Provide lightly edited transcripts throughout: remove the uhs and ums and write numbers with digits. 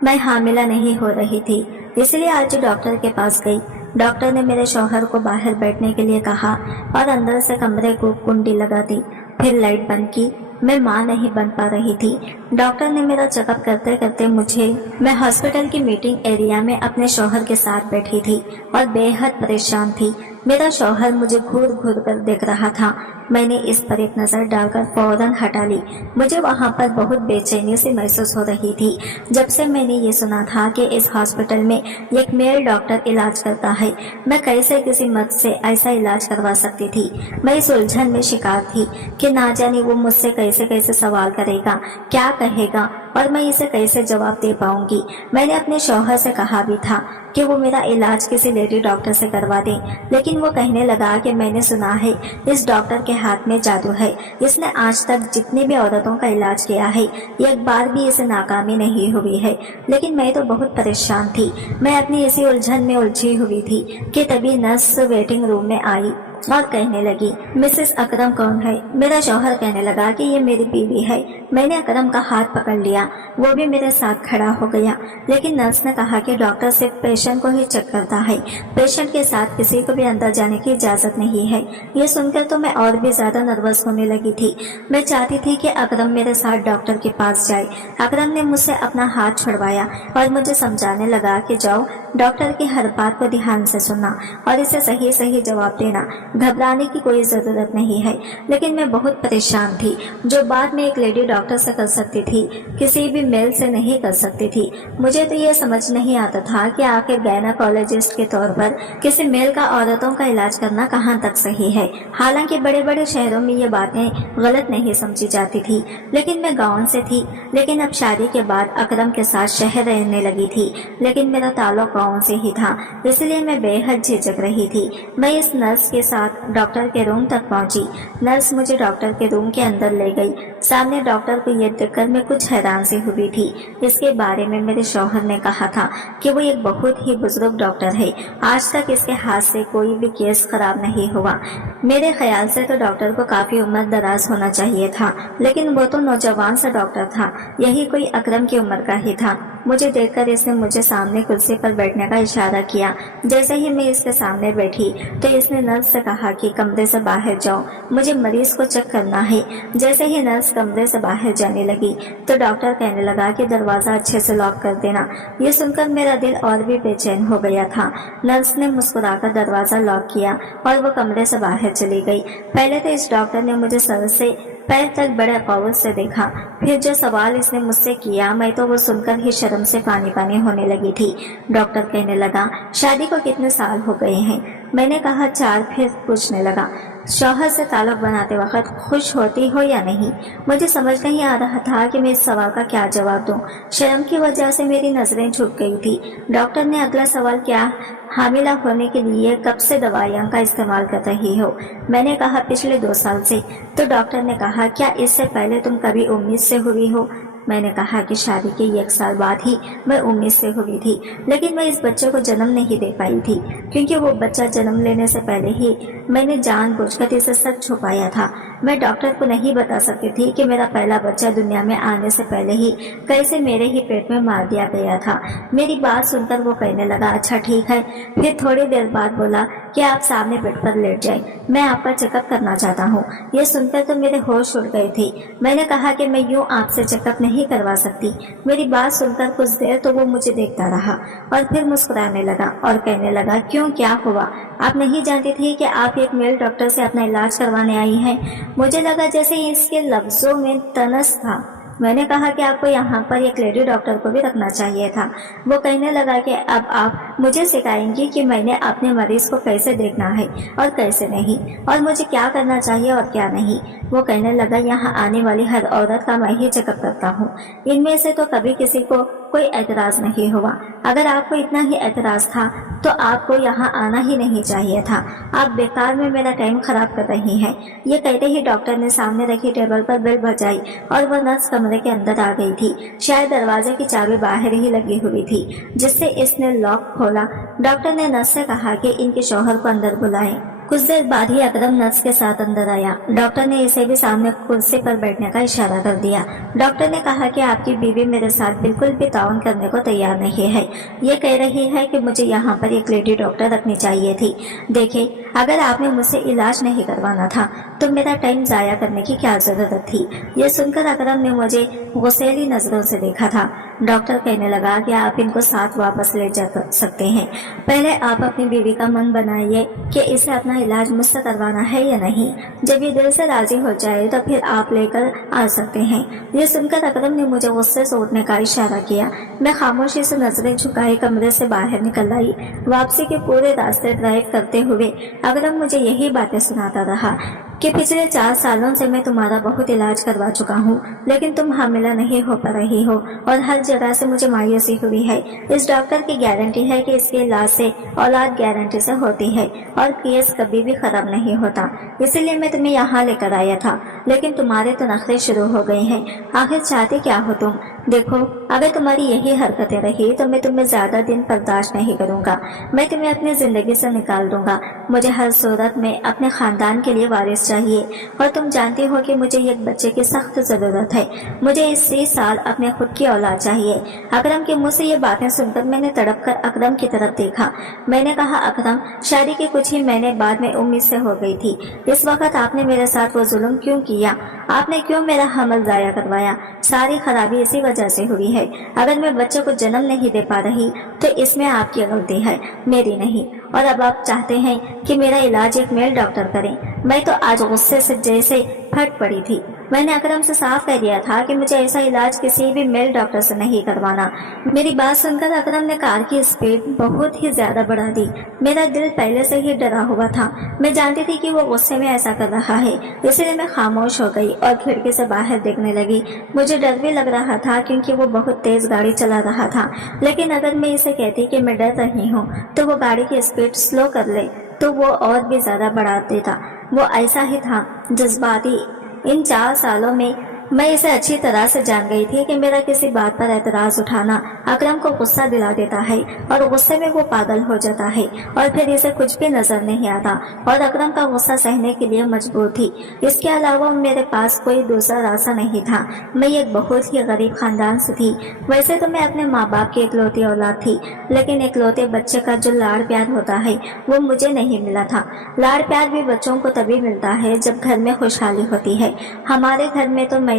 मैं हामिला नहीं हो रही थी, इसलिए आज डॉक्टर के पास गई। डॉक्टर ने मेरे शौहर को बाहर बैठने के लिए कहा और अंदर से कमरे को कुंडी लगा दी। फिर लाइट बंद की। मैं माँ नहीं बन पा रही थी। डॉक्टर ने मेरा चेकअप करते करते मैं हॉस्पिटल की मीटिंग एरिया में अपने शौहर के साथ बैठी थी और बेहद परेशान थी। मेरा शौहर मुझे घूर घूर कर देख रहा था। मैंने इस पर एक नज़र डालकर फौरन हटा ली। मुझे वहाँ पर बहुत बेचैनी सी महसूस हो रही थी। जब से मैंने ये सुना था कि इस हॉस्पिटल में एक मेल डॉक्टर इलाज करता है, मैं कैसे किसी मर्द से ऐसा इलाज करवा सकती थी। मैं इस उलझन में शिकार थी कि ना जाने वो मुझसे कैसे कैसे सवाल करेगा, क्या कहेगा और मैं इसे कैसे जवाब दे पाऊंगी। मैंने अपने शौहर से कहा भी था कि वो मेरा इलाज किसी लेडी डॉक्टर से करवा दें, लेकिन वो कहने लगा कि मैंने सुना है इस डॉक्टर के हाथ में जादू है। इसने आज तक जितनी भी औरतों का इलाज किया है, एक बार भी इसे नाकामी नहीं हुई है। लेकिन मैं तो बहुत परेशान थी। मैं अपनी इसी उलझन में उलझी हुई थी कि तभी नर्स वेटिंग रूम में आई और कहने लगी, मिसेस अकरम कौन है? मेरा शौहर कहने लगा कि ये मेरी बीवी है। मैंने अकरम का हाथ पकड़ लिया, वो भी मेरे साथ खड़ा हो गया। लेकिन नर्स ने कहा कि डॉक्टर सिर्फ पेशेंट को ही चेक करता है, पेशेंट के साथ किसी को भी अंदर जाने की इजाजत नहीं है। ये सुनकर तो मैं और भी ज्यादा नर्वस होने लगी थी। मैं चाहती थी कि अकरम मेरे साथ डॉक्टर के पास जाए। अकरम ने मुझसे अपना हाथ छुड़वाया और मुझे समझाने लगा कि जाओ, डॉक्टर की हर बात को ध्यान से सुनना और इसे सही सही जवाब देना। घबराने की कोई जरूरत नहीं है। लेकिन मैं बहुत परेशान थी। जो बात मैं एक लेडी डॉक्टर से कर सकती थी, किसी भी मेल से नहीं कर सकती थी। मुझे तो ये समझ नहीं आता था कि आखिर गायनाकोलॉजिस्ट के तौर पर किसी मेल का औरतों का इलाज करना कहाँ तक सही है। हालांकि बड़े बड़े शहरों में ये बातें गलत नहीं समझी जाती थी, लेकिन मैं गाँव से थी। लेकिन अब शादी के बाद अकरम के साथ शहर रहने लगी थी, लेकिन मेरा ताल्लुक गाँव से ही था, इसलिए मैं बेहद झिझक रही थी। मैं इस नर्स के साथ डॉक्टर के रूम तक पहुंची। नर्स मुझे डॉक्टर के रूम के अंदर ले गई। सामने डॉक्टर को यह देखकर मैं कुछ हैरान सी हुई थी। इसके बारे में मेरे शौहर ने कहा था कि वो एक बहुत ही बुजुर्ग डॉक्टर है। आज तक इसके हाथ से कोई भी केस खराब नहीं हुआ। मेरे ख्याल से तो डॉक्टर को काफी उम्र दराज होना चाहिए था, लेकिन वो तो नौजवान सा डॉक्टर था, यही कोई अकरम की उम्र का ही था। मुझे देखकर इसने मुझे सामने कुर्सी पर बैठने का इशारा किया। जैसे ही मैं इसके सामने बैठी तो इसने नर्स से कहा कि कमरे से बाहर जाओ, मुझे मरीज को चेक करना है। जैसे ही नर्स कमरे से बाहर जाने लगी तो डॉक्टर कहने लगा कि दरवाजा अच्छे से लॉक कर देना। ये सुनकर मेरा दिल और भी बेचैन हो गया था। नर्स ने मुस्कुराकर दरवाजा लॉक किया और वो कमरे से बाहर चली गई। पहले तो इस डॉक्टर ने मुझे सर से पैर तक बड़े कौवत से देखा। फिर जो सवाल इसने मुझसे किया, मैं तो वो सुनकर ही शर्म से पानी पानी होने लगी थी। डॉक्टर कहने लगा, शादी को कितने साल हो गए हैं? मैंने कहा 4। फिर पूछने लगा, शौहर से ताल्लुक बनाते वक्त खुश होती हो या नहीं? मुझे समझ नहीं आ रहा था कि मैं इस सवाल का क्या जवाब दूं। शर्म की वजह से मेरी नजरें झुक गई थी। डॉक्टर ने अगला सवाल किया, हामिला होने के लिए कब से दवाइयों का इस्तेमाल कर रही हो? मैंने कहा पिछले 2 साल से। तो डॉक्टर ने कहा, क्या इससे पहले तुम कभी उम्मीद से हुई हो? मैंने कहा कि शादी के 1 साल बाद ही मैं उम्मीद से हुई थी, लेकिन मैं इस बच्चे को जन्म नहीं दे पाई थी, क्योंकि वो बच्चा जन्म लेने से पहले ही मैंने जानबूझकर इसे सच छुपाया था। मैं डॉक्टर को नहीं बता सकती थी कि मेरा पहला बच्चा दुनिया में आने से पहले ही कैसे मेरे ही पेट में मार दिया गया था। मेरी बात सुनकर वो कहने लगा, अच्छा ठीक है। फिर थोड़ी देर बाद बोला कि आप सामने बेड पर लेट जाए, मैं आपका चेकअप करना चाहता हूँ। ये सुनकर तो मेरे होश उड़ गए थे। मैंने कहा कि मैं यूँ आपसे चेकअप नहीं करवा सकती। मेरी बात सुनकर कुछ देर तो वो मुझे देखता रहा और फिर मुस्कुराने लगा और कहने लगा, क्यों, क्या हुआ? आप नहीं जानती थी कि आप एक मेल डॉक्टर से अपना इलाज करवाने आई हैं? मुझे लगा जैसे इसके लफ्जों में तनस था। मैंने कहा कि आपको यहाँ पर एक लेडी डॉक्टर को भी रखना चाहिए था। वो कहने लगा कि अब आप मुझे सिखाएंगी कि मैंने अपने मरीज को कैसे देखना है और कैसे नहीं, और मुझे क्या करना चाहिए और क्या नहीं। वो कहने लगा, यहाँ आने वाली हर औरत का मैं ही चेकअप करता हूँ। इनमें से तो कभी किसी को कोई एतराज नहीं हुआ। अगर आपको इतना ही एतराज था तो आपको यहाँ आना ही नहीं चाहिए था। आप बेकार में मेरा टाइम खराब कर रही हैं। ये कहते ही डॉक्टर ने सामने रखी टेबल पर बेल बजाई और वह नर्स कमरे के अंदर आ गई थी। शायद दरवाजे की चाबी बाहर ही लगी हुई थी, जिससे इसने लॉक खोला। डॉक्टर ने नर्स से कहा कि इनके शौहर को अंदर बुलाएं। कुछ देर बाद ही अकरम नर्स के साथ अंदर आया। डॉक्टर ने इसे भी सामने कुर्सी पर बैठने का इशारा कर दिया। डॉक्टर ने कहा कि आपकी बीवी मेरे साथ बिल्कुल भी ताउन करने को तैयार नहीं है। ये कह रही है कि मुझे यहाँ पर एक लेडी डॉक्टर रखनी चाहिए थी। देखिए, अगर आपने मुझसे इलाज नहीं करवाना था तो मेरा टाइम जाया करने की क्या जरूरत थी। ये सुनकर अकरम ने मुझे गुस्सैली नजरों से देखा था। डॉक्टर कहने लगा कि आप इनको साथ वापस ले जा सकते हैं। पहले आप अपनी बीवी का मन बनाइए कि इसे अपना इलाज मुझसे करवाना है या नहीं। जब ये दिल से राजी हो जाए तो फिर आप लेकर आ सकते हैं। ये सुनकर अकरम ने मुझे गुस्से से उठने का इशारा किया। मैं खामोशी से नजरें झुकाए कमरे से बाहर निकल आई। वापसी के पूरे रास्ते ड्राइव करते हुए अकरम मुझे यही बातें सुनाता रहा कि पिछले 4 सालों से मैं तुम्हारा बहुत इलाज करवा चुका हूँ, लेकिन तुम हामिला नहीं हो पा रही हो और हर जगह से मुझे मायूसी हुई है। इस डॉक्टर की गारंटी है कि इसके इलाज से औलाद गारंटी से होती है और केस कभी भी खराब नहीं होता। इसीलिए मैं तुम्हें यहाँ लेकर आया था, लेकिन तुम्हारे तो नखरे शुरू हो गए हैं। आखिर चाहते क्या हो तुम? देखो, अगर तुम्हारी यही हरकतें रही तो मैं तुम्हें ज्यादा दिन बर्दाश्त नहीं करूंगा। मैं तुम्हें अपनी जिंदगी से निकाल दूंगा। मुझे हर सूरत में अपने खानदान के लिए वारिस चाहिए और तुम जानती हो कि मुझे एक बच्चे की सख्त जरूरत है। मुझे इसी साल अपने खुद की औलाद चाहिए। अकरम के मुंह से ये बातें सुनकर मैंने तड़प कर अकरम की तरफ देखा। मैंने कहा, अकरम, शादी के कुछ ही महीने बाद में उम्मीद से हो गई थी। इस वक्त आपने मेरे साथ वो जुल्म क्यों किया? आपने क्यों मेरा हमल जाया करवाया? सारी खराबी इसी वजह से हुई है। अगर मैं बच्चे को जन्म नहीं दे पा रही तो इसमें आपकी गलती है, मेरी नहीं। और अब आप चाहते हैं कि मेरा इलाज एक मेल डॉक्टर करें। मैं तो आज गुस्से से जैसे फट पड़ी थी। मैंने अकरम से साफ कह दिया था कि मुझे ऐसा इलाज किसी भी मेल डॉक्टर से नहीं करवाना। मेरी बात सुनकर अकरम ने कार की स्पीड बहुत ही ज्यादा बढ़ा दी। मेरा दिल पहले से ही डरा हुआ था। मैं जानती थी कि वो गुस्से में ऐसा कर रहा है, इसलिए मैं खामोश हो गई और खिड़की से बाहर देखने लगी। मुझे डर भी लग रहा था क्योंकि वो बहुत तेज गाड़ी चला रहा था, लेकिन अगर मैं इसे कहती कि मैं डर रही हूँ तो वो गाड़ी की स्पीड स्लो कर ले तो वो और भी ज्यादा बढ़ा देता। वो ऐसा ही था, जज्बाती। इन 4 सालों में मैं इसे अच्छी तरह से जान गई थी कि मेरा किसी बात पर एतराज उठाना अकरम को गुस्सा दिला देता है और गुस्से में वो पागल हो जाता है और फिर इसे कुछ भी नजर नहीं आता और अकरम का गुस्सा सहने के लिए मजबूर थी। इसके अलावा मेरे पास कोई दूसरा रास्ता नहीं था। मैं एक बहुत ही गरीब खानदान से थी। वैसे तो मैं अपने माँ बाप की इकलौती औलाद थी, लेकिन इकलौते बच्चे का जो लाड़ प्यार होता है वो मुझे नहीं मिला था। लाड़ प्यार भी बच्चों को तभी मिलता है जब घर में खुशहाली होती है। हमारे घर में तो मैंने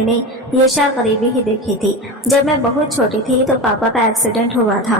ये शाह गरीबी ही देखी थी। जब मैं बहुत छोटी थी तो पापा का एक्सीडेंट हुआ था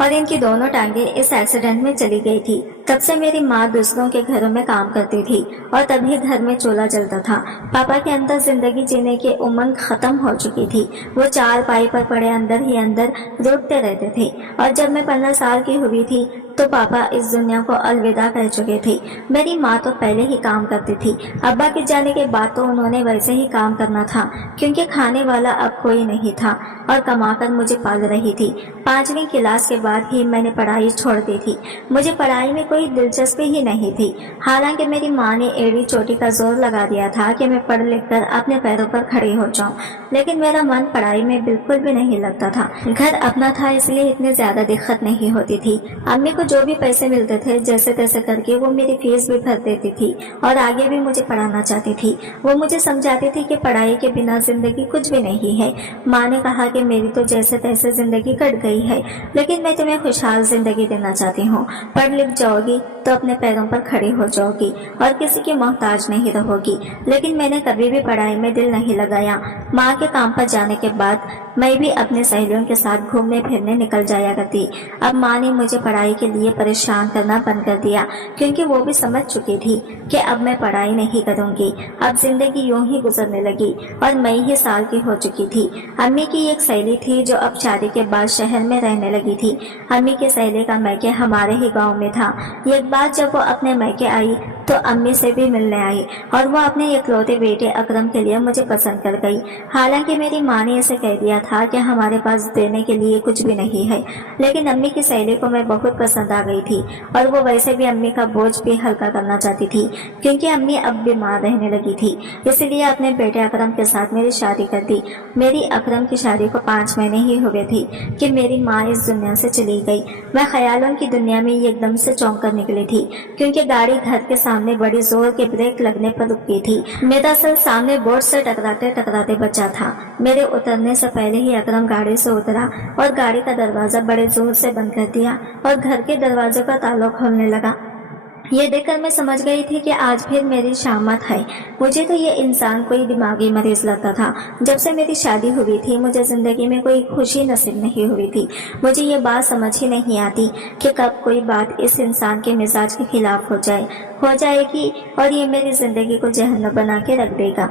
और इनकी दोनों टांगे इस एक्सीडेंट में चली गई थी। तब से मेरी माँ दूसरों के घरों में काम करती थी और तभी घर में चूल्हा जलता था। पापा के अंदर जिंदगी जीने की उमंग खत्म हो चुकी थी। वो 4 पाई पर पड़े अंदर ही अंदर रोते रहते थे और जब मैं 15 साल की हुई थी तो पापा इस दुनिया को अलविदा कह चुके थे। मेरी माँ तो पहले ही काम करती थी। अब्बा के जाने के बाद तो उन्होंने वैसे ही काम करना था क्योंकि खाने वाला अब कोई नहीं था और कमाकर मुझे पाल रही थी। 5वीं क्लास के बाद ही मैंने पढ़ाई छोड़ दी थी। मुझे पढ़ाई में कोई दिलचस्पी ही नहीं थी। हालांकि मेरी माँ ने एड़ी चोटी का जोर लगा दिया था कि मैं पढ़ लिख कर अपने पैरों पर खड़ी हो जाऊं, लेकिन मेरा मन पढ़ाई में बिल्कुल भी नहीं लगता था। घर अपना था इसलिए इतनी ज्यादा दिक्कत नहीं होती थी। अम्मी को जो भी पैसे मिलते थे जैसे तैसे करके वो मेरी फीस भी भर देती थी और आगे भी मुझे पढ़ाना चाहती थी। वो मुझे समझाती थी कि पढ़ाई के बिना जिंदगी कुछ भी नहीं है। माँ ने कहा कि मेरी तो जैसे तैसे जिंदगी कट गई है, लेकिन मैं तुम्हें खुशहाल जिंदगी देना चाहती हूँ। पढ़ लिख जाओगी तो अपने पैरों पर खड़ी हो जाओगी और किसी की मोहताज नहीं रहोगी। लेकिन मैंने कभी भी पढ़ाई में दिल नहीं लगाया। माँ के काम पर जाने के बाद मैं भी अपने सहेलियों के साथ घूमने फिरने निकल जाया करती। अब माँ ने मुझे पढ़ाई के लिए परेशान करना बंद कर दिया क्योंकि वो भी समझ चुकी थी कि अब मैं पढ़ाई नहीं करूंगी। अब जिंदगी यूं ही गुजरने लगी और मैं ही साल की हो चुकी थी। अम्मी की एक सहेली थी जो अब शादी के बाद शहर में रहने लगी थी। अम्मी की सहेली का मैके हमारे ही गाँव में था। एक बार जब वो अपने मैके आई तो अम्मी से भी मिलने आई और वो अपने इकलौते बेटे अकरम के लिए मुझे पसंद कर गई। हालांकि मेरी माँ ने इसे कह दिया था कि हमारे पास देने के लिए कुछ भी नहीं है, लेकिन अम्मी की सहेली को मैं बहुत पसंद आ गई थी और वो वैसे भी अम्मी का बोझ भी हल्का करना चाहती थी क्योंकि अम्मी अब बीमार रहने लगी थी। इसलिए अपने बेटे अकरम के साथ मेरी शादी कर दी। मेरी अकरम की शादी को 5 महीने ही हुए थे कि मेरी माँ इस दुनिया से चली गई। मैं ख्यालों की दुनिया में एकदम से चौंक कर निकली थी क्योंकि गाड़ी घर के सामने सामने बड़ी जोर के ब्रेक लगने पर रुकी थी। मेरा सर सामने बोर्ड से टकराते टकराते बचा था। मेरे उतरने से पहले ही अकरम गाड़ी से उतरा और गाड़ी का दरवाजा बड़े जोर से बंद कर दिया और घर के दरवाजे का ताला खोलने लगा। ये देखकर मैं समझ गई थी कि आज फिर मेरी शामत है। मुझे तो ये इंसान कोई दिमागी मरीज लगता था। जब से मेरी शादी हुई थी मुझे जिंदगी में कोई खुशी नसीब नहीं हुई थी। मुझे ये बात समझ ही नहीं आती कि कब कोई बात इस इंसान के मिजाज के खिलाफ हो जाएगी और ये मेरी जिंदगी को जहन्नम बना के रख देगा।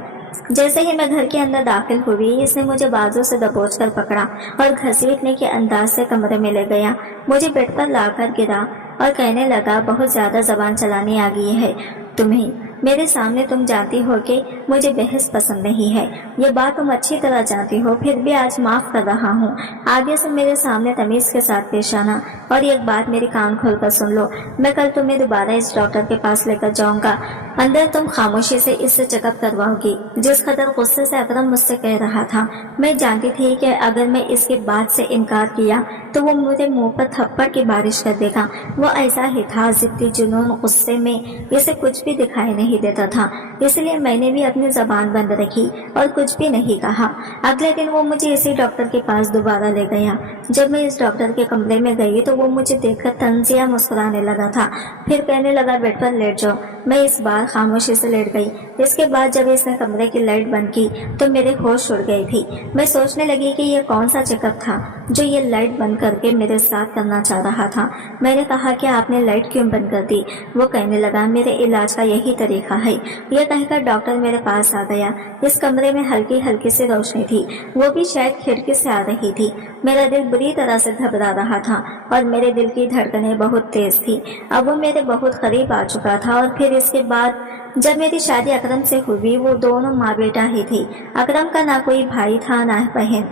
जैसे ही मैं घर के अंदर दाखिल हुई इसने मुझे बाजू से दबोच कर पकड़ा और घसीटने के अंदाज से कमरे में ले गया। मुझे बेड पर लाकर गिरा और कहने लगा, बहुत ज्यादा जबान चलानी आ गई है तुम्हें। मेरे सामने तुम जानती हो कि मुझे बहस पसंद नहीं है। ये बात तुम अच्छी तरह जानती हो, फिर भी आज माफ कर रहा हूँ। आगे से मेरे सामने तमीज के साथ पेश आना। और एक बात मेरी कान खोलकर सुन लो, मैं कल तुम्हें दोबारा इस डॉक्टर के पास लेकर जाऊंगा। अंदर तुम खामोशी से इससे चेकअप करवाओगी। जिस कदर गुस्से से अकरम मुझसे कह रहा था, मैं जानती थी कि अगर मैं इसके बात से इनकार किया तो वो मुझे मुंह पर थप्पड़ की बारिश कर देगा। वो ऐसा ही था, जिद्दी, जुनून, गुस्से में इसे कुछ भी दिखाई नहीं देता था। इसलिए मैंने भी अपनी जबान बंद रखी और कुछ भी नहीं कहा। अगले दिन वो मुझे इसी डॉक्टर के पास दोबारा ले गया। जब मैं इस डॉक्टर के कमरे में गई तो वो मुझे देखकर तंजिया मुस्कुराने लगा था। फिर कहने लगा, बेड पर लेट जाओ। मैं इस बार खामोशी से लेट गई। इसके बाद जब इसने कमरे की लाइट बंद की तो मेरे होश उड़ गई थी। मैं सोचने लगी कि ये कौन सा चेकअप था जो ये लाइट बंद करके मेरे साथ करना चाह रहा था। मैंने कहा कि आपने लाइट क्यों बंद कर दी? वो कहने लगा, मेरे इलाज का यही तरीका है। यह कहकर डॉक्टर मेरे पास आ गया। इस कमरे में हल्की हल्की सी रोशनी थी, वो भी शायद खिड़की से आ रही थी। मेरा दिल बुरी तरह से घबरा रहा था और मेरे दिल की धड़कनें बहुत तेज थी। अब वो मेरे बहुत करीब आ चुका था। और फिर इसके बाद जब मेरी शादी अकरम से हुई, वो दोनों माँ बेटा ही थी। अकरम का ना कोई भाई था ना बहन।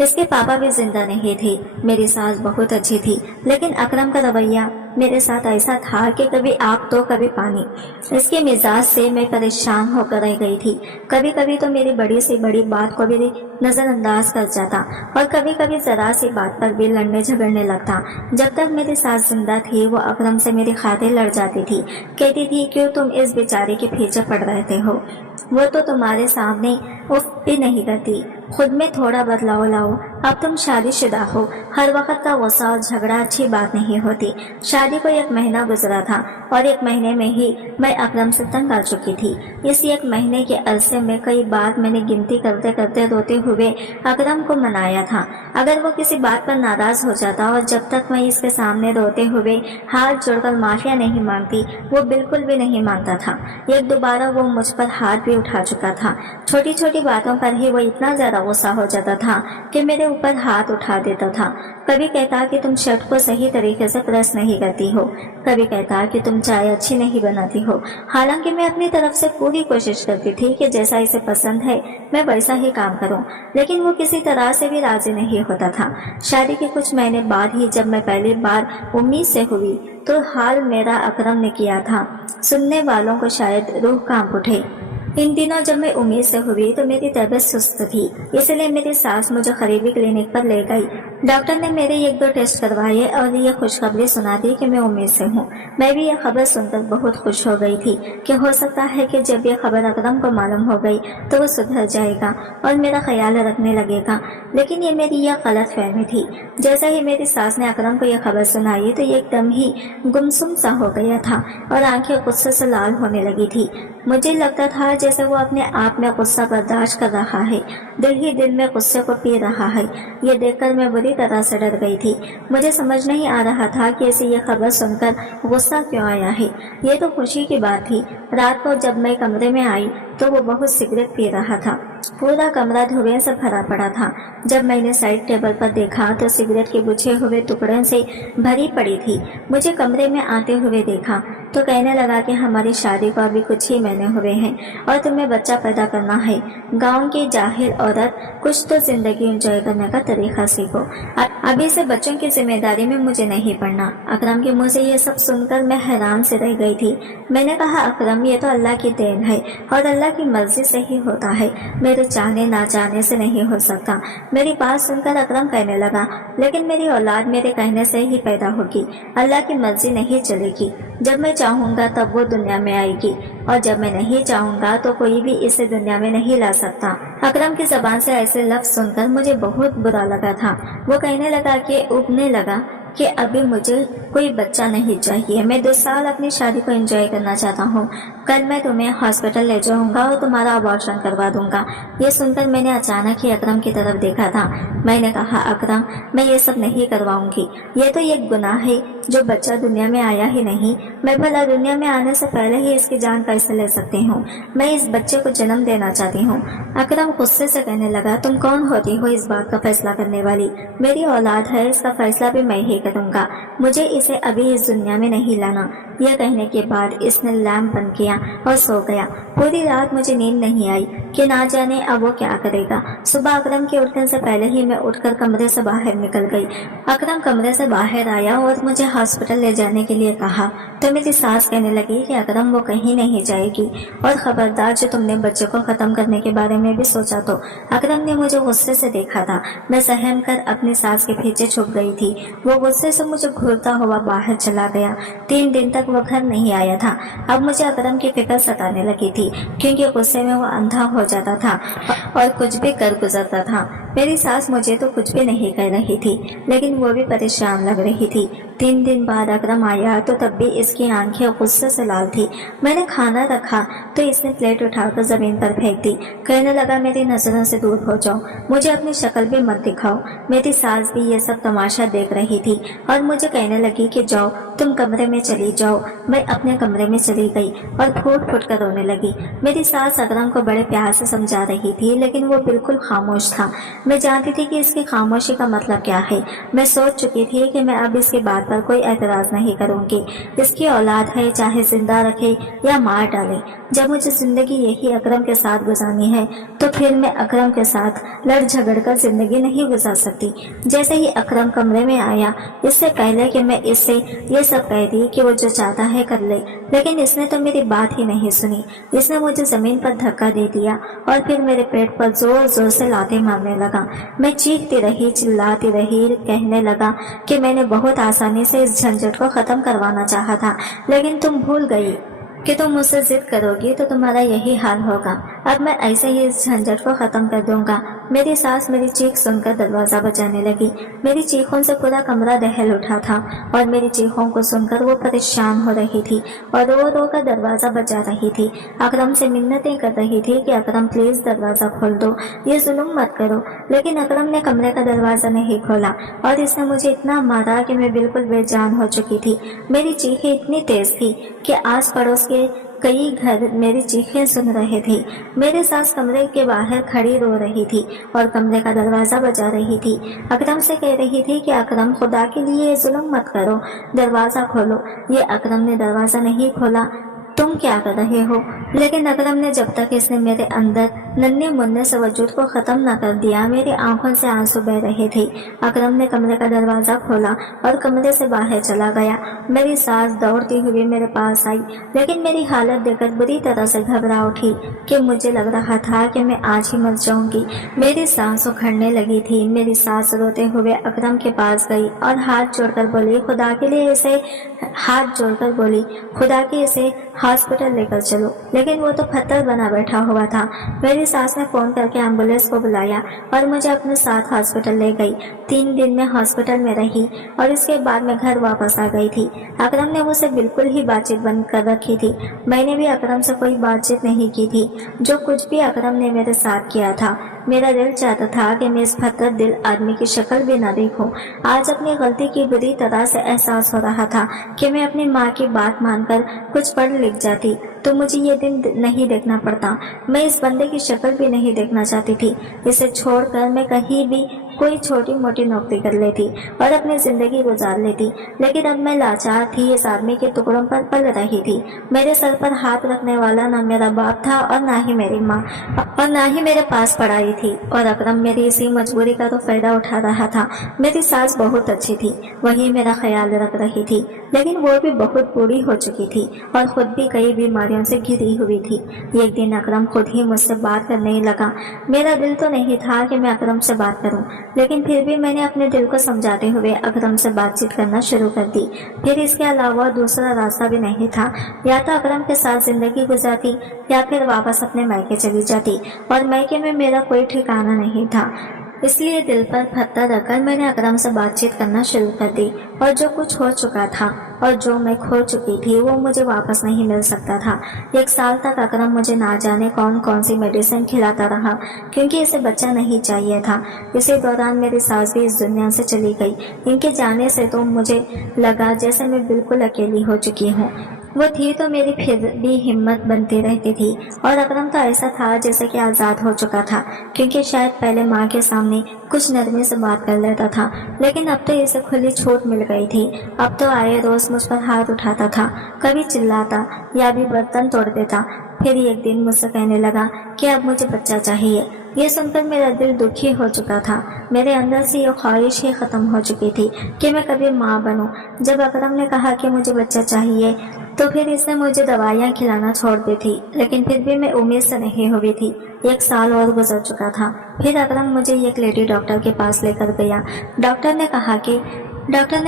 इसके पापा भी जिंदा नहीं थे। मेरी सास बहुत अच्छी थी, लेकिन अकरम का रवैया मेरे साथ ऐसा था कि कभी आग तो कभी पानी। इसके मिजाज से मैं परेशान होकर रह गई थी। कभी कभी तो मेरी बड़ी से बड़ी बात को भी नजरअंदाज कर जाता और कभी कभी जरा सी बात पर भी लड़ने झगड़ने लगता। जब तक मेरी सास जिंदा थी वो अकरम से मेरी खातिर लड़ जाती थी। कहती थी, क्यों तुम इस बेचारे के पीछे पड़ रहते हो? वो तो तुम्हारे सामने उफ भी नहीं करती। खुद में थोड़ा बदलाव लाओ। अब तुम शादीशुदा हो। हर वक्त का गुस्सा और झगड़ा अच्छी बात नहीं होती। शादी को 1 महीना गुजरा था और 1 महीने में ही मैं अकरम से तंग आ चुकी थी। इस 1 महीने के अरसे में कई बार मैंने गिनती करते करते रोते हुए अकरम को मनाया था। अगर वो किसी बात पर नाराज हो जाता और जब तक मैं इसके सामने रोते हुए हाथ जोड़कर माफिया नहीं मांगती, वो बिल्कुल भी नहीं मानता था। 1-2 बार वो मुझ पर हाथ भी उठा चुका था। छोटी छोटी बातों पर ही वो इतना ज्यादा गुस्सा हो जाता था कि मेरे ऊपर हाथ उठा देता था। कभी कहता कि तुम शर्ट को सही तरीके से प्रेस नहीं करती हो, कभी कहता कि तुम चाय अच्छी नहीं बनाती हो। हालांकि मैं अपनी तरफ से पूरी कोशिश करती थी कि जैसा इसे पसंद है मैं वैसा ही काम करूं, लेकिन वो किसी तरह से भी राजी नहीं होता था। शादी के कुछ महीने बाद ही जब मैं पहली बार उम्मीद से हुई तो हाल मेरा अकरम ने किया था। सुनने वालों को शायद रूह कांप उठे। इन दिनों जब मैं उम्मीद से हुई तो मेरी तबीयत सुस्त थी, इसलिए मेरी सास मुझे करीबी क्लिनिक पर ले गई। डॉक्टर ने मेरे 1-2 टेस्ट करवाए और ये खुशखबरी सुना दी कि मैं उम्मीद से हूँ। मैं भी यह खबर सुनकर बहुत खुश हो गई थी कि हो सकता है कि जब यह खबर अकरम को मालूम हो गई तो वो सुधर जाएगा और मेरा ख्याल रखने लगेगा। लेकिन ये मेरी यह गलत फहमी थी। जैसा ही मेरी सास ने अकरम को यह खबर सुनाई तो एकदम ही गुमसुम सा हो गया था और आंखें गुस्से से लाल होने लगी थी। मुझे लगता था जैसे वो अपने आप में गुस्सा बर्दाश्त कर रहा है, दिल ही दिल में गुस्से को पी रहा है। ये देखकर मैं बुरी तरह से डर गई थी। मुझे समझ नहीं आ रहा था कि इसे ये खबर सुनकर गुस्सा क्यों आया है। ये तो खुशी की बात थी। रात को जब मैं कमरे में आई तो वो बहुत सिगरेट पी रहा था। पूरा कमरा धुएं से भरा पड़ा था। जब मैंने साइड टेबल पर देखा तो सिगरेट के बुझे हुए टुकड़ों से भरी पड़ी थी। मुझे कमरे में आते हुए देखा तो कहने लगा कि हमारी शादी को अभी कुछ ही महीने हुए हैं और तुम्हें बच्चा पैदा करना है। गांव की जाहिल औरत, कुछ तो जिंदगी एंजॉय करने का तरीका सीखो। अभी से बच्चों की जिम्मेदारी में मुझे नहीं पड़ना। अकरम के मुंह से ये सब सुनकर मैं हैरान से रह गई थी। मैंने कहा, अकरम ये तो अल्लाह की देन है और अल्लाह اللہ کی مرضی سے ہی ہوتا ہے، میرے چاہنے نہ چاہنے سے نہیں ہو سکتا۔ میری بات سن کر اکرم کہنے لگا، لیکن میری اولاد میرے کہنے سے ہی پیدا ہوگی، اللہ کی مرضی نہیں چلے گی۔ جب میں چاہوں گا تب وہ دنیا میں آئے گی، اور جب میں نہیں چاہوں گا تو کوئی بھی اسے دنیا میں نہیں لا سکتا۔ اکرم کی زبان سے ایسے لفظ سن کر مجھے بہت برا لگا تھا۔ وہ کہنے لگا کہ اگنے لگا کہ ابھی مجھے کوئی بچہ نہیں چاہیے، میں 2 سال اپنی شادی کو انجوائے کرنا چاہتا ہوں۔ کل میں تمہیں ہاسپٹل لے جاؤں گا اور تمہارا ابارشن کروا دوں گا۔ یہ سن کر میں نے اچانک ہی اکرم کی طرف دیکھا تھا۔ میں نے کہا، اکرم میں یہ سب نہیں کرواؤں گی، یہ تو ایک گناہ ہے جو بچہ دنیا میں آیا ہی نہیں، میں بھلا دنیا میں آنے سے پہلے ہی اس کی جان کیسے لے سکتی ہوں؟ میں اس بچے کو جنم دینا چاہتی ہوں۔ اکرم غصے سے کہنے لگا، تم کون ہوتی ہو اس بات کا فیصلہ کرنے والی؟ میری اولاد ہے، اس کا فیصلہ بھی میں ہی کروں گا، مجھے اسے ابھی اس دنیا میں نہیں لانا۔ یہ کہنے کے بعد اس نے لیمپ بند کیا اور سو گیا۔ پوری رات مجھے نیند نہیں آئی کہ نہ جانے اب وہ کیا کرے گا۔ صبح اکرم کے اٹھنے سے پہلے ہی میں اٹھ کر کمرے سے باہر نکل گئی۔ اکرم کمرے سے باہر آیا اور مجھے ہاسپٹل لے جانے کے لیے کہا تو میری ساس کہنے لگی کہ اکرم وہ کہیں نہیں جائے گی، اور خبردار جو تم نے بچے کو ختم کرنے کے بارے میں بھی سوچا تو۔ اکرم نے مجھے غصے سے دیکھا تھا، میں سہم کر اپنی ساس کے پیچھے چھپ گئی تھی۔ وہ غصے سے مجھے گھورتا ہوا باہر چلا گیا۔ 3 دن تک وہ گھر نہیں آیا تھا۔ اب مجھے اکرم کی فکر ستانے لگی تھی، کیونکہ غصے میں وہ اندھا ہو جاتا تھا اور کچھ بھی کر گزرتا تھا۔ میری ساس مجھے تو کچھ بھی نہیں کہہ رہی تھی، لیکن وہ بھی پریشان لگ رہی تھی۔ 3 دن بعد اکرم آیا تو تب بھی اس کی آنکھیں غصے سے لال تھی۔ میں نے کھانا رکھا تو اس نے پلیٹ اٹھا کر زمین پر پھینک دی، کہنے لگا میری نظروں سے دور ہو جاؤ، مجھے اپنی شکل بھی مت دکھاؤ۔ میری ساس بھی یہ سب تماشا دیکھ رہی تھی اور مجھے کہنے لگی کہ جاؤ تم کمرے میں چلی جاؤ۔ میں اپنے کمرے میں چلی گئی اور پھوٹ پھوٹ کر رونے لگی۔ میری ساس اکرم کو بڑے پیار سے سمجھا رہی تھی، لیکن وہ بالکل خاموش تھا۔ میں جانتی تھی کہ اس کی خاموشی کا مطلب کیا ہے۔ میں سوچ چکی تھی کہ میں اب اس کی بات پر کوئی اعتراض نہیں کروں گی۔ اس کی اولاد ہے، چاہے زندہ رکھے یا مار ڈالے۔ جب مجھے زندگی یہی اکرم کے ساتھ گزارنی ہے تو پھر میں اکرم کے ساتھ لڑ جھگڑ کر زندگی نہیں گزار سکتی۔ جیسے ہی اکرم کمرے میں آیا، اس سے پہلے کہ میں اس سے یہ سب کہہ دی کہ وہ جو چاہتا ہے کر لے، لیکن اس نے تو میری بات ہی نہیں سنی۔ اس نے مجھے زمین پر دھکا دے دیا اور پھر میرے پیٹ پر زور زور سے لاتیں مارنے لگا۔ میں چیختی رہی، چلاتی رہی، کہنے لگا کہ میں نے بہت آسانی سے اس جھنجٹ کو ختم کروانا چاہا تھا، لیکن تم بھول گئی کہ تم مجھ سے ضد کرو گی تو تمہارا یہی حال ہوگا۔ اب میں ایسے ہی اس جھنجٹ کو ختم کر دوں گا۔ میری ساس میری چیخ سن کر دروازہ بجانے لگی۔ میری چیخوں سے پورا کمرہ دہل اٹھا تھا اور میری چیخوں کو سن کر وہ پریشان ہو رہی تھی اور رو رو کر دروازہ بجا رہی تھی۔ اکرم سے منتیں کر رہی تھی کہ اکرم پلیز دروازہ کھول دو، یہ ظلم مت کرو، لیکن اکرم نے کمرے کا دروازہ نہیں کھولا اور اس نے مجھے اتنا مارا کہ میں بالکل بے جان ہو چکی تھی۔ میری چیخیں اتنی تیز تھی کہ آس پڑوس کے کئی گھر میری چیخیں سن رہے تھے۔ میری ساس کمرے کے باہر کھڑی رو رہی تھی اور کمرے کا دروازہ بجا رہی تھی۔ اکرم سے کہہ رہی تھی کہ اکرم خدا کے لیے ظلم مت کرو، دروازہ کھولو۔ یہ اکرم نے دروازہ نہیں کھولا۔ تم کیا کر رہے ہو؟ لیکن اکرم نے جب تک اس نے میرے اندر ننھے منھے سے وجود کو ختم نہ کر دیا، میری آنکھوں سے آنسو بہ رہے تھے۔ اکرم نے کمرے کا دروازہ کھولا اور کمرے سے باہر چلا گیا۔ میری ساس دوڑتی ہوئی میرے پاس آئی، لیکن میری حالت دیکھ کر بری طرح سے گھبرا اٹھی کہ مجھے لگ رہا تھا کہ میں آج ہی مر جاؤں گی۔ میری سانس اکھڑنے لگی تھی۔ میری ساس روتے ہوئے اکرم کے پاس گئی اور ہاتھ جوڑ کر بولی، خدا کے لیے اسے ہاسپٹل لے کر چلو، لیکن وہ تو پتھر بنا بیٹھا ہوا تھا۔ میری ساس نے فون کر کے ایمبولینس کو بلایا اور مجھے اپنے ساتھ ہاسپٹل لے گئی۔ 3 دن میں ہاسپٹل میں رہی اور اس کے بعد میں گھر واپس آ گئی تھی۔ اکرم نے مجھ سے بالکل ہی بات چیت بند کر رکھی تھی۔ میں نے بھی اکرم سے کوئی بات چیت نہیں کی تھی۔ جو کچھ بھی اکرم نے میرے ساتھ کیا تھا، میرا دل چاہتا تھا کہ میں اس پتھر دل آدمی کی شکل بھی نہ دیکھوں۔ آج اپنی غلطی کی بری طرح سے احساس ہو رہا تھا کہ میں اپنی ماں کی بات مان کر کچھ پڑھ لکھ جاتی تو مجھے یہ دن نہیں دیکھنا پڑتا۔ میں اس بندے کی شکل بھی نہیں دیکھنا چاہتی تھی۔ اسے چھوڑ کر میں کہیں بھی कोई छोटी मोटी नौकरी कर लेती और अपनी जिंदगी गुजार लेती, लेकिन अब मैं लाचार थी, इस आदमी के टुकड़ों पर पल रही थी। मेरे सर पर हाथ रखने वाला न मेरा बाप था और न ही मेरी माँ, और न ही मेरे पास पढ़ाई थी। और अकरम मेरी इसी मजबूरी का तो फायदा उठा रहा था। मेरी सास बहुत अच्छी थी, वही मेरा ख्याल रख रही थी, लेकिन वो भी बहुत बूढ़ी हो चुकी थी और खुद भी कई बीमारियों से घिरी हुई थी। एक दिन अकरम खुद ही मुझसे बात करने लगा। मेरा दिल तो नहीं था कि मैं अकरम से बात करूं, लेकिन फिर भी मैंने अपने दिल को समझाते हुए अकरम से बातचीत करना शुरू कर दी। फिर इसके अलावा दूसरा रास्ता भी नहीं था, या तो अकरम के साथ जिंदगी गुजारती या फिर वापस अपने मायके चली जाती, और मायके में मेरा कोई ठिकाना नहीं था। इसलिए दिल पर पत्थर रखकर मैंने अकरम से बातचीत करना शुरू कर दी, और जो कुछ हो चुका था और जो मैं खो चुकी थी वो मुझे वापस नहीं मिल सकता था। 1 साल तक अकरम मुझे ना जाने कौन कौन सी मेडिसिन खिलाता रहा, क्योंकि इसे बच्चा नहीं चाहिए था। इसी दौरान मेरी सास भी इस दुनिया से चली गई। इनके जाने से तो मुझे लगा जैसे मैं बिल्कुल अकेली हो चुकी हूँ। वो थी तो मेरी फिर भी हिम्मत बनती रहती थी, और अकरम तो ऐसा था जैसे कि आज़ाद हो चुका था, क्योंकि शायद पहले माँ के सामने कुछ नरमी से बात कर लेता था, लेकिन अब तो इसे खुली छूट मिल गई थी। अब तो आए रोज मुझ पर हाथ उठाता था, कभी चिल्लाता या भी बर्तन तोड़ देता। फिर एक दिन मुझसे कहने लगा कि अब मुझे बच्चा चाहिए। ये सुनकर मेरा दिल दुखी हो चुका था। मेरे अंदर से ये ख्वाहिश ही खत्म हो चुकी थी कि मैं कभी माँ बनूं। जब अकरम ने कहा कि मुझे बच्चा चाहिए, तो फिर इसने मुझे दवाइयाँ खिलाना छोड़ दी थी, लेकिन फिर भी मैं उम्मीद से नहीं हुई थी। 1 साल और गुजर चुका था। फिर अकरम मुझे एक लेडी डॉक्टर के पास लेकर गया। डॉक्टर ने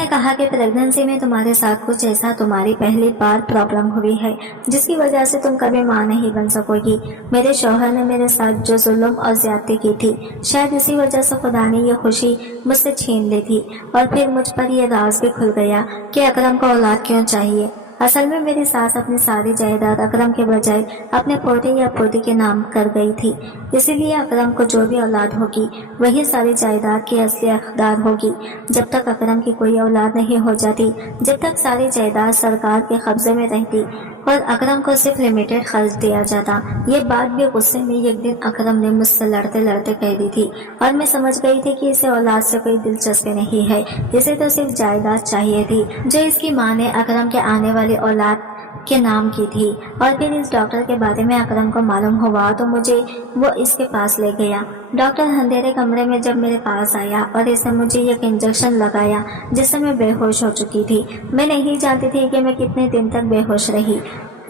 कहा कि प्रेगनेंसी में तुम्हारे साथ कुछ ऐसा तुम्हारी पहली बार प्रॉब्लम हुई है, जिसकी वजह से तुम कभी माँ नहीं बन सकोगी। मेरे शौहर ने मेरे साथ जो जुल्म और ज्यादती की थी, शायद इसी वजह से खुदा ने ये खुशी मुझसे छीन ली थी। और फिर मुझ पर यह राज भी खुल गया कि अकरम को औलाद क्यों चाहिए। असल में मेरी सास अपनी सारी जायदाद अकरम के बजाय अपने पोते या पोती के नाम कर गई थी, इसीलिए अकरम को जो भी औलाद होगी वही सारी जायदाद की असली हकदार होगी। जब तक अकरम की कोई औलाद नहीं हो जाती, जब तक सारी जायदाद सरकार के कब्जे में रहती और अकरम को सिर्फ लिमिटेड खर्च दिया जाता। ये बात भी गुस्से में एक दिन अकरम ने मुझसे लड़ते लड़ते कह दी थी, और मैं समझ गई थी कि इसे औलाद से कोई दिलचस्पी नहीं है, इसे तो सिर्फ जायदाद चाहिए थी जो इसकी माँ ने अकरम के आने वाली औलाद के नाम की थी। और फिर इस डॉक्टर के बारे में अकरम को मालूम हुआ तो मुझे वो इसके पास ले गया। डॉक्टर अंधेरे कमरे में जब मेरे पास आया और इसने मुझे एक इंजेक्शन लगाया, जिससे मैं बेहोश हो चुकी थी। मैं नहीं जानती थी कि मैं कितने दिन तक बेहोश रही,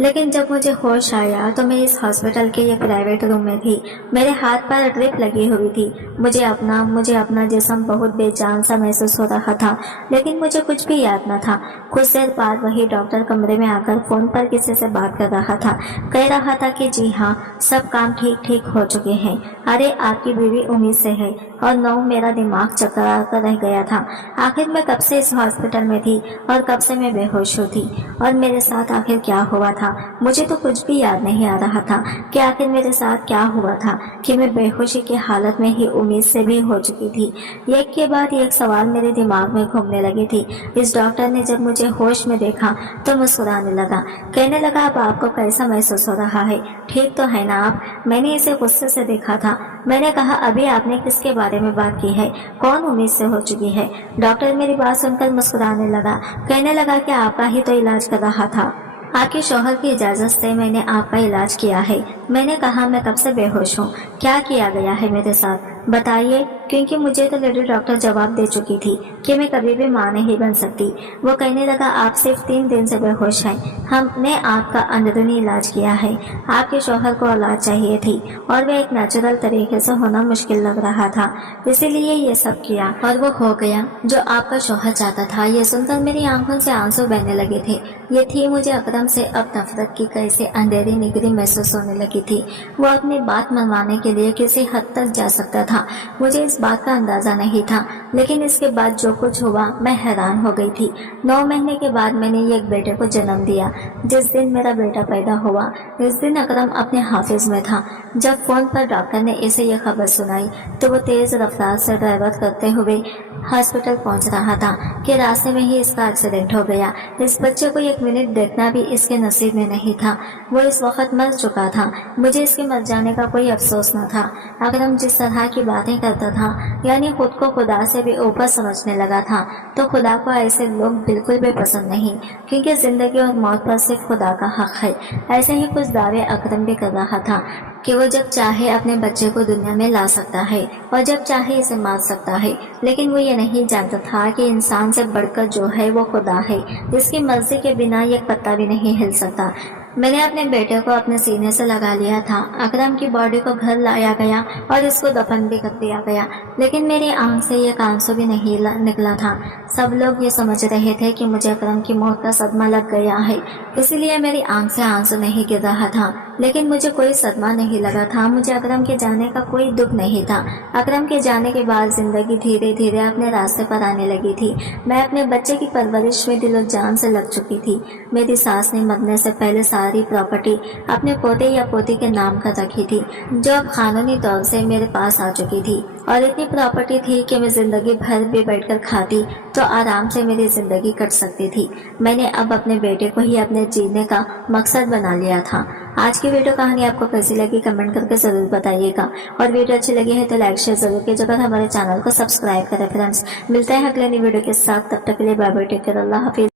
लेकिन जब मुझे होश आया तो मैं इस हॉस्पिटल के एक प्राइवेट रूम में थी। मेरे हाथ पर ड्रिप लगी हुई थी। मुझे अपना जिस्म बहुत बेजान सा महसूस हो रहा था, लेकिन मुझे कुछ भी याद न था। कुछ देर बाद वही डॉक्टर कमरे में आकर फोन पर किसी से बात कर रहा था। कह रहा था कि जी हाँ, सब काम ठीक हो चुके हैं। अरे आपकी बीवी उम्मीद से है। और मेरा दिमाग चकरा कर रह गया था। आखिर मैं कब से इस हॉस्पिटल में थी और कब से मैं बेहोश थी, और मेरे साथ आखिर क्या हुआ था। मुझे तो कुछ भी याद नहीं आ रहा था कि आखिर मेरे साथ क्या हुआ था कि मैं बेहोशी की हालत में ही उम्मीद से भी हो चुकी थी। एक के बाद एक सवाल मेरे दिमाग में घूमने लगी थी। इस डॉक्टर ने जब मुझे होश में देखा तो मुस्कुराने लगा। कहने लगा, अब आपको कैसा महसूस हो रहा है, ठीक तो है ना आप। मैंने इसे गुस्से से देखा था। मैंने कहा, अभी आपने किसके बारे में बात की है, कौन उम्मीद से हो चुकी है। डॉक्टर मेरी बात सुनकर मुस्कुराने लगा। कहने लगा कि आपका ही तो इलाज कर रहा था, आपके शौहर की इजाजत से मैंने आपका इलाज किया है। मैंने कहा, मैं कब से बेहोश हूँ, क्या किया गया है मेरे साथ, बताइए। क्योंकि मुझे तो लेडी डॉक्टर जवाब दे चुकी थी कि मैं कभी भी माँ नहीं बन सकती। वो कहने लगा, आप सिर्फ 3 दिन से बेहोश हैं, हमने आपका अंदरूनी इलाज किया है। आपके शौहर को औलाद चाहिए थी और वह एक नेचुरल तरीके से होना मुश्किल लग रहा था, इसीलिए ये सब किया और वो हो गया जो आपका शौहर चाहता था। ये सुनकर मेरी आंखों से आंसू बहने लगे थे। ये थी मुझे अकरम से अब नफरत की कैसे अंधेरी निगरी महसूस होने लगी थी। वो अपनी बात मनवाने के लिए किसी हद तक जा सकता था, मुझे इस बात का अंदाजा नहीं था। लेकिन इसके बाद जो कुछ हुआ मैं हैरान हो गई थी। 9 महीने के बाद मैंने एक बेटे को जन्म दिया। जिस दिन मेरा बेटा पैदा हुआ, इस दिन अकरम अपने हाफिज में था। जब फोन पर डॉक्टर ने इसे यह खबर सुनाई तो वो तेज रफ्तार से ड्राइवर करते हुए हॉस्पिटल पहुंच रहा था कि रास्ते में ही इसका एक्सीडेंट हो गया। इस बच्चे को 1 मिनट देखना भी इसके नसीब में नहीं था। वो इस वक्त मर चुका था। मुझे इसके मर जाने का कोई अफसोस न था। अकरम जिस तरह की बातें करता था تھا، یعنی خود کو خدا سے بھی اوپر سمجھنے لگا تھا۔ تو خدا کو ایسے لوگ بالکل بھی پسند نہیں، کیونکہ زندگی اور موت پر صرف خدا کا حق ہے۔ ایسے ہی کچھ دعوے اکرم بھی کر رہا تھا کہ وہ جب چاہے اپنے بچے کو دنیا میں لا سکتا ہے اور جب چاہے اسے مار سکتا ہے، لیکن وہ یہ نہیں جانتا تھا کہ انسان سے بڑھ کر جو ہے وہ خدا ہے، جس کی مرضی کے بنا ایک پتا بھی نہیں ہل سکتا۔ میں نے اپنے بیٹے کو اپنے سینے سے لگا لیا تھا۔ اکرم کی باڈی کو گھر لایا گیا اور اس کو دفن بھی کر دیا گیا، لیکن میری آنکھ سے ایک آنسو بھی نہیں نکلا تھا۔ سب لوگ یہ سمجھ رہے تھے کہ مجھے اکرم کی موت کا صدمہ لگ گیا ہے، اسی لیے میری آنکھ سے آنسو نہیں گر رہا تھا، لیکن مجھے کوئی صدمہ نہیں لگا تھا۔ مجھے اکرم کے جانے کا کوئی دکھ نہیں تھا۔ اکرم کے جانے کے بعد زندگی دھیرے دھیرے اپنے راستے پر آنے لگی تھی۔ میں اپنے بچے کی پرورش میں دل و جان سے لگ چکی تھی۔ میری ساس نے مرنے سے پہلے ساری پراپرٹی اپنے پوتے یا پوتی کے نام کر رکھی تھی، جو اب قانونی طور سے میرے پاس آ چکی تھی، اور اتنی پراپرٹی تھی کہ میں زندگی بھر بھی بیٹھ کر کھاتی تو آرام سے میری زندگی کٹ سکتی تھی۔ میں نے اب اپنے بیٹے کو ہی اپنے جینے کا مقصد بنا لیا تھا۔ آج کی ویڈیو کہانی آپ کو کیسی لگی کمنٹ کر کے ضرور بتائیے گا، اور ویڈیو اچھی لگی ہے تو لائک شیئر ضرور کیجیے گا، ہمارے چینل کو سبسکرائب کریں۔ فرینڈس، ملتے ہیں اگلے نئی ویڈیو کے ساتھ، تب تک کے لیے بائے بائے، ٹیک کیئر، اللہ حافظ۔